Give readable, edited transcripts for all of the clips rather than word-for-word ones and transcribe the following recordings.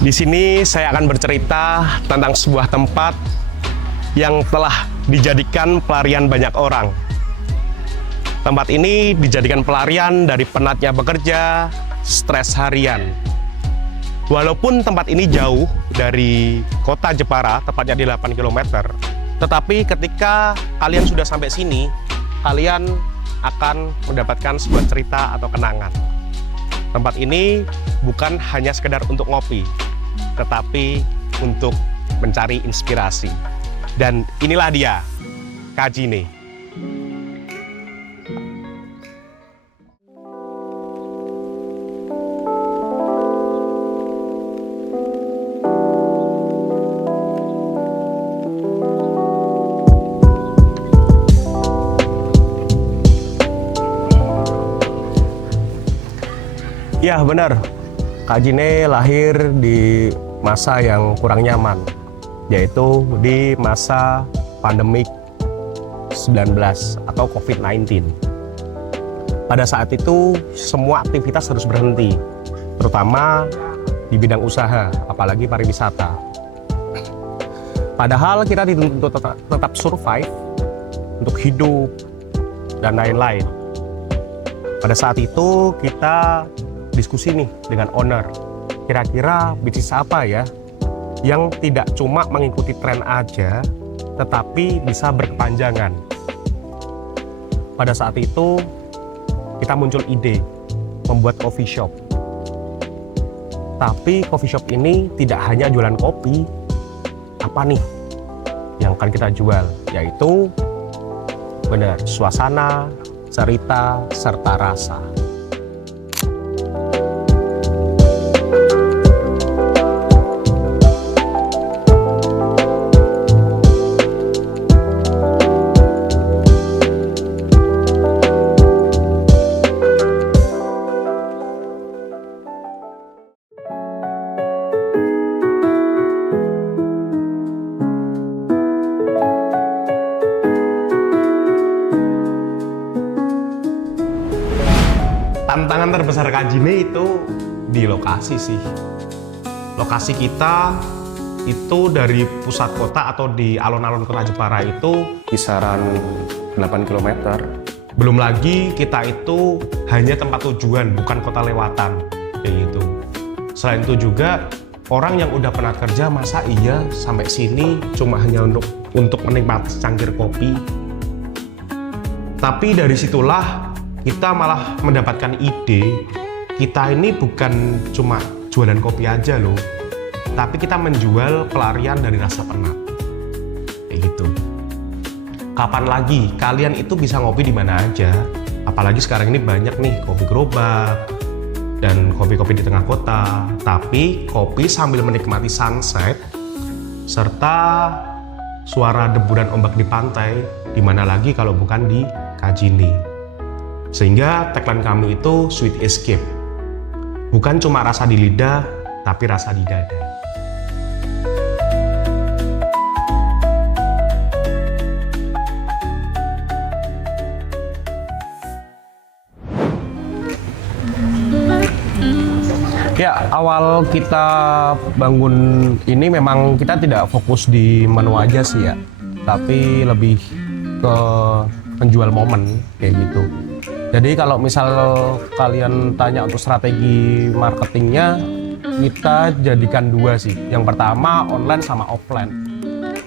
Di sini saya akan bercerita tentang sebuah tempat yang telah dijadikan pelarian banyak orang. Tempat ini dijadikan pelarian dari penatnya bekerja, stres harian. Walaupun tempat ini jauh dari kota Jepara, tepatnya di 8 km, tetapi ketika kalian sudah sampai sini, kalian akan mendapatkan sebuah cerita atau kenangan. Tempat ini bukan hanya sekedar untuk ngopi, tetapi untuk mencari inspirasi. Dan inilah dia, Kajine. Ya benar, Kajine lahir di masa yang kurang nyaman, yaitu di masa pandemik 19 atau COVID-19. Pada saat itu semua aktivitas harus berhenti, terutama di bidang usaha, apalagi pariwisata. Padahal kita dituntut tetap survive untuk hidup dan lain-lain. Pada saat itu kita diskusi nih dengan owner, kira-kira bisnis apa ya yang tidak cuma mengikuti tren aja, tetapi bisa berkepanjangan. Pada saat itu kita muncul ide membuat coffee shop. Tapi coffee shop ini tidak hanya jualan kopi. Apa nih yang akan kita jual? Yaitu benar, suasana, cerita, serta rasa. Tantangan terbesar Kajine itu di lokasi sih. Lokasi kita itu dari pusat kota atau di alun-alun kota Jepara itu kisaran 8 km. Belum lagi kita itu hanya tempat tujuan, bukan kota lewatan, kayak gitu. Selain itu juga orang yang udah penat kerja, masa iya sampai sini cuma hanya untuk menikmati secangkir kopi. Tapi dari situlah kita malah mendapatkan ide, kita ini bukan cuma jualan kopi aja loh, tapi kita menjual pelarian dari rasa penat. Kayak gitu. Kapan lagi kalian itu bisa ngopi di mana aja? Apalagi sekarang ini banyak nih kopi gerobak dan kopi-kopi di tengah kota. Tapi kopi sambil menikmati sunset serta suara deburan ombak di pantai, di mana lagi kalau bukan di Kajine. Sehingga tagline kami itu Sweet Escape. Bukan cuma rasa di lidah, tapi rasa di dada. Ya, awal kita bangun ini memang kita tidak fokus di menu aja sih ya, tapi lebih ke menjual momen kayak gitu. Jadi kalau misal kalian tanya untuk strategi marketingnya, kita jadikan dua sih. Yang pertama online sama offline.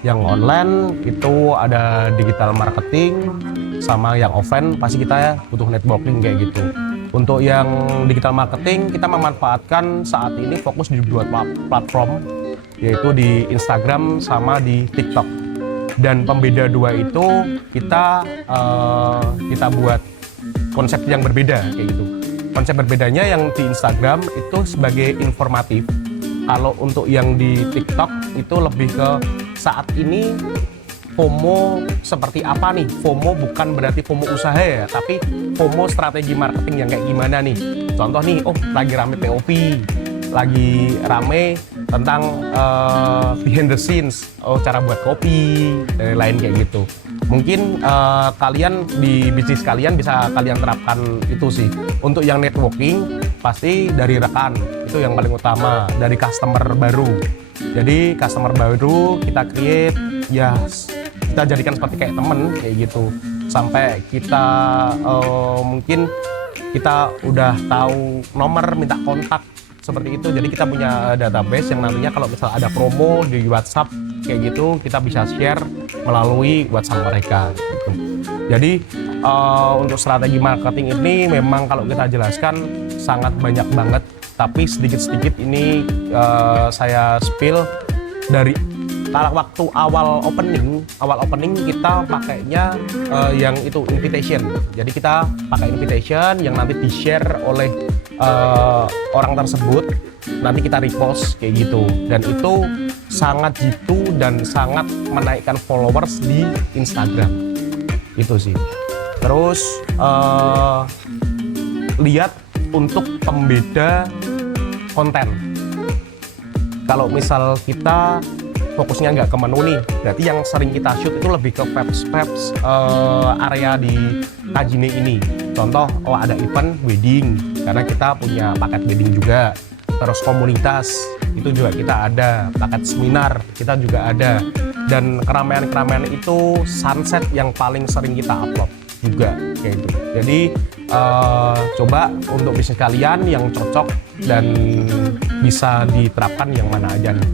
Yang online itu ada digital marketing, sama yang offline pasti kita butuh networking kayak gitu. Untuk yang digital marketing kita memanfaatkan saat ini fokus di dua platform, yaitu di Instagram sama di TikTok. Dan pembeda dua itu kita buat konsep yang berbeda kayak gitu. Konsep berbedanya yang di Instagram itu sebagai informatif. Kalau untuk yang di TikTok itu lebih ke saat ini FOMO seperti apa nih? FOMO bukan berarti FOMO usaha ya, tapi FOMO strategi marketing yang kayak gimana nih? Contoh nih, oh lagi rame POV, lagi rame tentang behind the scenes, oh cara buat kopi, dan lain kayak gitu. Mungkin kalian di bisnis kalian bisa kalian terapkan itu sih. Untuk yang networking, pasti dari rekan, itu yang paling utama, dari customer baru. Jadi customer baru kita create, ya kita jadikan seperti kayak temen kayak gitu, sampai kita mungkin kita udah tahu nomor, minta kontak seperti itu. Jadi kita punya database yang nantinya kalau misal ada promo di WhatsApp kayak gitu, kita bisa share melalui WhatsApp mereka gitu. Jadi untuk strategi marketing ini memang kalau kita jelaskan sangat banyak banget, tapi sedikit-sedikit ini saya spill. Dari waktu awal opening kita pakainya yang itu invitation. Jadi kita pakai invitation yang nanti di-share oleh orang tersebut, nanti kita repost kayak gitu, dan itu sangat jitu dan sangat menaikkan followers di Instagram itu sih. Terus lihat untuk pembeda konten. Kalau misal kita fokusnya nggak ke menu nih, berarti yang sering kita shoot itu lebih ke vibes area di Kajine ini. Contoh, ada event wedding, karena kita punya paket wedding juga. Terus komunitas, itu juga kita ada. Paket seminar, kita juga ada. Dan keramaian-keramaian itu sunset yang paling sering kita upload juga kayak gitu. Jadi coba untuk bisnis kalian yang cocok dan bisa diterapkan yang mana aja nih.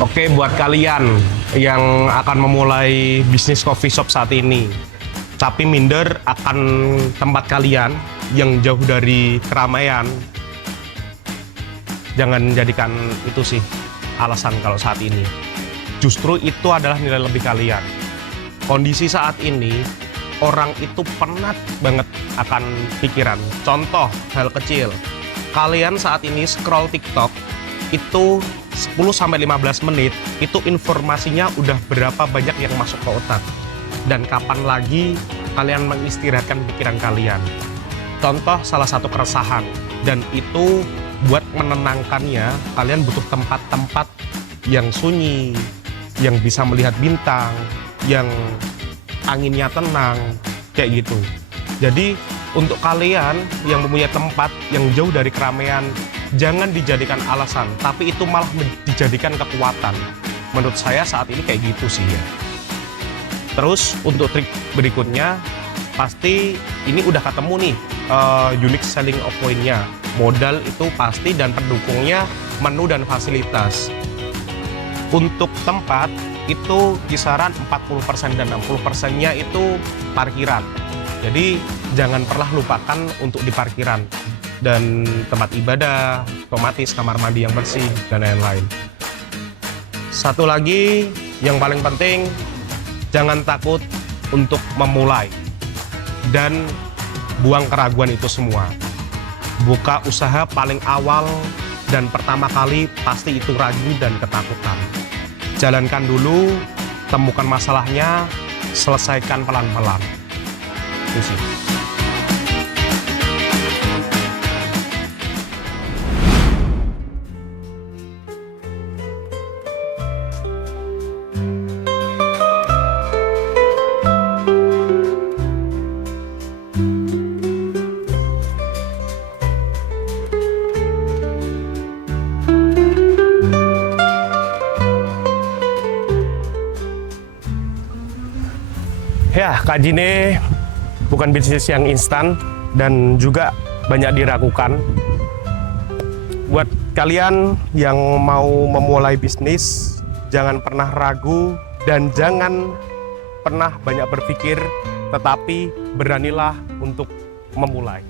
Oke, buat kalian yang akan memulai bisnis coffee shop saat ini, tapi minder akan tempat kalian yang jauh dari keramaian, jangan jadikan itu sih alasan kalau saat ini. Justru itu adalah nilai lebih kalian. Kondisi saat ini, orang itu penat banget akan pikiran. Contoh, hal kecil. Kalian saat ini scroll TikTok, itu 10-15 menit, itu informasinya udah berapa banyak yang masuk ke otak. Dan kapan lagi kalian mengistirahatkan pikiran kalian. Contoh salah satu keresahan, dan itu buat menenangkannya, kalian butuh tempat-tempat yang sunyi, yang bisa melihat bintang, yang anginnya tenang, kayak gitu. Jadi untuk kalian yang mempunyai tempat yang jauh dari keramaian, jangan dijadikan alasan, tapi itu malah dijadikan kekuatan. Menurut saya saat ini kayak gitu sih ya. Terus untuk trik berikutnya, pasti ini udah ketemu nih unique selling point-nya. Modal itu pasti, dan pendukungnya menu dan fasilitas. Untuk tempat itu kisaran 40% dan 60%-nya itu parkiran. Jadi jangan pernah lupakan untuk di parkiran. Dan tempat ibadah, otomatis kamar mandi yang bersih, dan lain-lain. Satu lagi yang paling penting, jangan takut untuk memulai. Dan buang keraguan itu semua. Buka usaha paling awal dan pertama kali pasti itu ragu dan ketakutan. Jalankan dulu, temukan masalahnya, selesaikan pelan-pelan. Itu sih. Ya, Kajine bukan bisnis yang instan dan juga banyak diragukan. Buat kalian yang mau memulai bisnis, jangan pernah ragu dan jangan pernah banyak berpikir, tetapi beranilah untuk memulai.